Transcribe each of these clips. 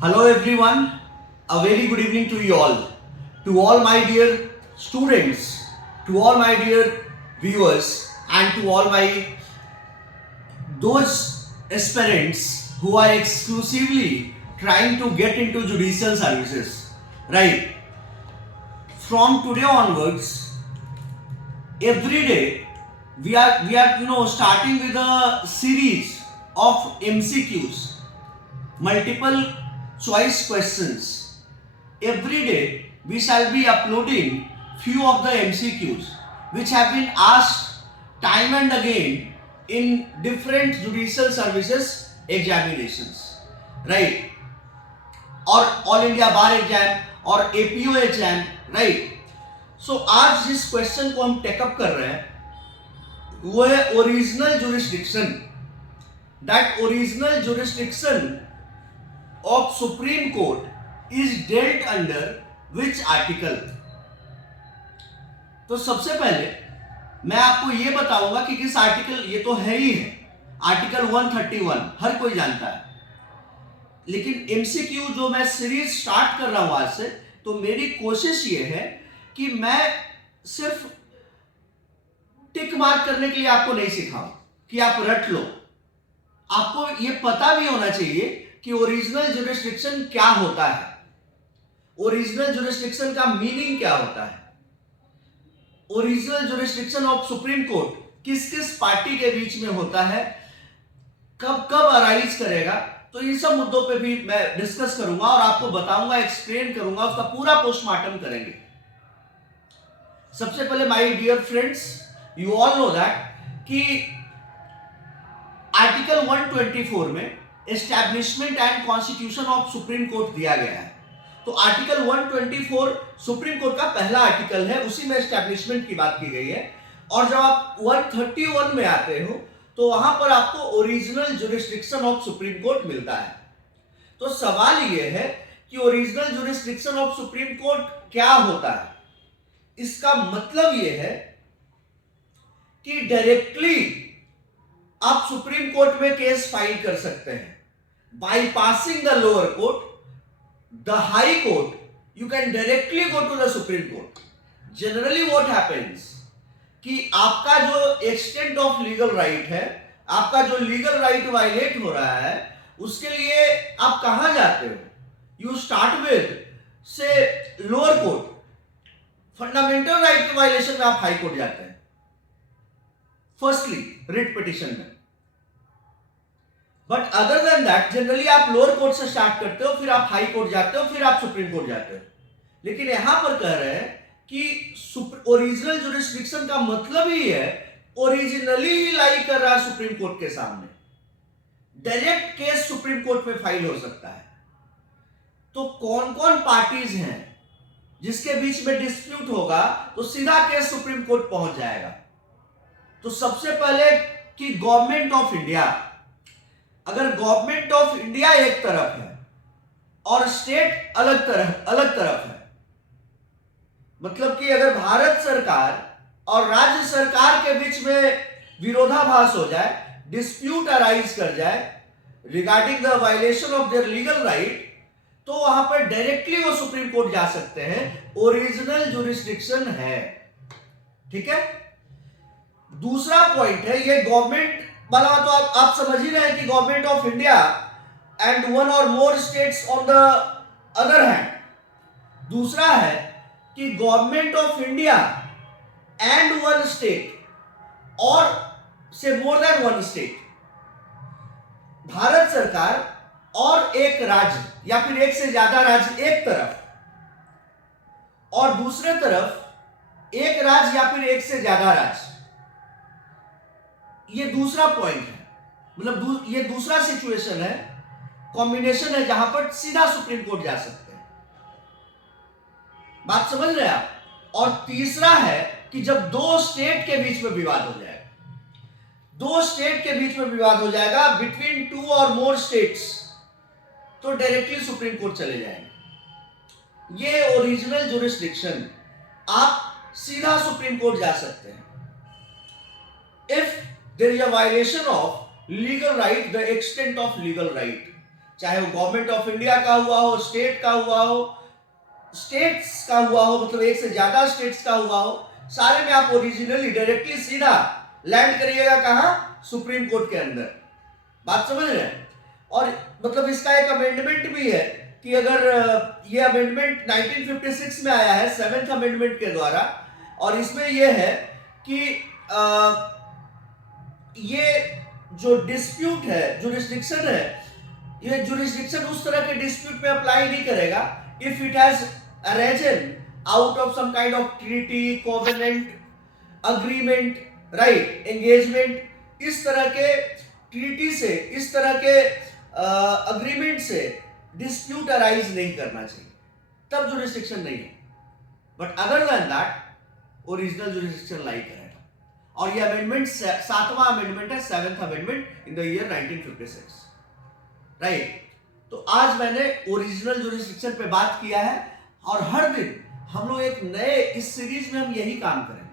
Hello everyone, a very good evening to you all. To all my dear students, to all my dear viewers, and to all my those aspirants who are exclusively trying to get into judicial services. Right. From today onwards, every day we are starting with a series of MCQs, multiple choice questions. Every day we shall be uploading few of the MCQs which have been asked time and again in different judicial services examinations, right? और all India बार exam और APO exam, right? सो आज जिस question को हम take up कर रहे हैं वो है original jurisdiction. That original jurisdiction of supreme court is dealt under which article. तो सबसे पहले मैं आपको ये बताऊंगा कि किस आर्टिकल, ये तो है ही है आर्टिकल 131, हर कोई जानता है. लेकिन एमसीक्यू जो मैं सीरीज स्टार्ट कर रहा हूं आज से, तो मेरी कोशिश ये है कि मैं सिर्फ टिक मार्क करने के लिए आपको नहीं सिखाऊं कि आप रट लो. आपको ये पता भी होना चाहिए कि ओरिजिनल जुरिस्डिक्शन क्या होता है, ओरिजिनल जुरिस्डिक्शन का मीनिंग क्या होता है, original jurisdiction of supreme court किस किस पार्टी के बीच में होता है, कब कब अराइज करेगा. तो इन सब मुद्दों पे भी मैं डिस्कस करूंगा और आपको बताऊंगा, एक्सप्लेन करूंगा, उसका पूरा पोस्टमार्टम करेंगे. सबसे पहले my dear friends, you all know that कि आर्टिकल 124 में establishment and constitution of supreme court दिया गया है. तो आर्टिकल 124 सुप्रीम कोर्ट का पहला आर्टिकल है, उसी में एस्टैब्लिशमेंट की बात की गई है. और जब आप 131 में आते हो तो वहां पर आपको original jurisdiction of supreme court मिलता है. तो सवाल यह है कि original jurisdiction of supreme court क्या होता है. इसका मतलब यह है कि डायरेक्टली आप सुप्रीम कोर्ट में केस फाइल कर सकते हैं. Bypassing the lower court, the high court, you can directly go to the Supreme Court. Generally what happens कि आपका जो एक्सटेंट ऑफ लीगल राइट है, आपका जो लीगल राइट वायलेट हो रहा है, उसके लिए आप कहां जाते हो? यू स्टार्ट विद से लोअर कोर्ट. फंडामेंटल राइट के वायलेशन में आप हाई कोर्ट जाते हैं फर्स्टली रिट पिटिशन में. But other than that generally आप लोअर कोर्ट से स्टार्ट करते हो, फिर आप हाई कोर्ट जाते हो, फिर आप सुप्रीम कोर्ट जाते हो. लेकिन यहां पर कह रहे हैं कि ओरिजिनल जुरिस्डिक्शन का मतलब ही है ओरिजिनली ही लाई कर रहा है सुप्रीम कोर्ट के सामने. डायरेक्ट केस सुप्रीम कोर्ट में फाइल हो सकता है. तो कौन कौन पार्टीज हैं जिसके बीच में डिस्प्यूट होगा तो सीधा केस सुप्रीम कोर्ट पहुंच जाएगा. तो सबसे पहले कि गवर्नमेंट ऑफ इंडिया, अगर गवर्नमेंट ऑफ इंडिया एक तरफ है और स्टेट अलग तरफ है, मतलब कि अगर भारत सरकार और राज्य सरकार के बीच में विरोधाभास हो जाए, डिस्प्यूट अराइज कर जाए regarding the violation of their legal right, तो वहां पर डायरेक्टली वो सुप्रीम कोर्ट जा सकते हैं. ओरिजिनल जुरिस्डिक्शन है. ठीक है. दूसरा पॉइंट है ये गवर्नमेंट वाला, तो आप समझ ही रहे हैं कि government of India and one और more states on the other hand. दूसरा है कि government of India and one state और से more than one state, Bharat सरकार और एक राज्य या फिर एक से ज्यादा राज्य एक तरफ, और दूसरे तरफ एक राज्य या फिर एक से ज्यादा राज्य. ये दूसरा पॉइंट है, मतलब ये दूसरा सिचुएशन है, कॉम्बिनेशन है जहां पर सीधा सुप्रीम कोर्ट जा सकते हैं. बात समझ रहे हैं आप. और तीसरा है कि जब दो स्टेट के बीच में विवाद हो जाएगा, दो स्टेट के बीच में विवाद हो जाएगा बिटवीन टू और मोर स्टेट्स, तो डायरेक्टली सुप्रीम कोर्ट चले जाएंगे. ये ओरिजिनल जुरिस्डिक्शन, आप सीधा सुप्रीम कोर्ट जा सकते हैं. If there is a violation of legal right, the extent of legal right, चाहे वो गवर्नमेंट ऑफ इंडिया का हुआ हो, स्टेट का हुआ हो, स्टेट्स का हुआ हो, मतलब एक से ज्यादा स्टेट्स का हुआ हो, सारे में आप ओरिजिनली डायरेक्टली सीधा लैंड करिएगा कहां? सुप्रीम कोर्ट के अंदर। बात समझ रहे हैं? और मतलब इसका एक अमेंडमेंट भी है कि अगर ये अमेंडमेंट 1956 में आया है 7th अमेंडमेंट के द्वारा, और इसमें ये है कि ये जो डिस्प्यूट है, जुरिस्डिक्शन है, ये जुरिस्डिक्शन उस तरह के डिस्प्यूट में अप्लाई नहीं करेगा if it has arisen out of some kind of treaty, covenant, agreement, right, engagement. इस तरह के ट्रीटी से, इस तरह के अग्रीमेंट से डिस्प्यूट अराइज नहीं करना चाहिए, तब जुरिस्डिक्शन नहीं है। But other than that original jurisdiction lie करेगा। और ये अमेंडमेंट 7वां अमेंडमेंट है, 7th amendment in the year 1956, right. तो आज मैंने ओरिजिनल जुरिस्डिक्शन पे बात किया है, और हर दिन हम लोग एक नए, इस सीरीज में हम यही काम करेंगे।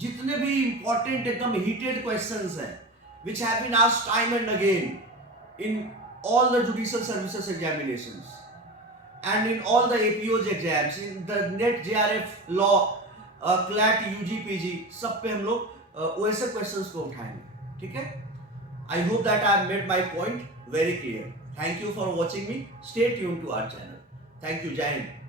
जितने भी इंपॉर्टेंट एकदम हीटेड क्वेश्चंस हैं which have been asked time and again in all the judicial services examinations and in all the APOs exams, in the NET, JRF, law, CLAT, UG, PG, सब पे हम लोग वैसे क्वेश्चंस को उठाएंगे, ठीक है। I hope that I have made my point very clear. Thank you for watching me. Stay tuned to our channel. Thank you. Jai Hind.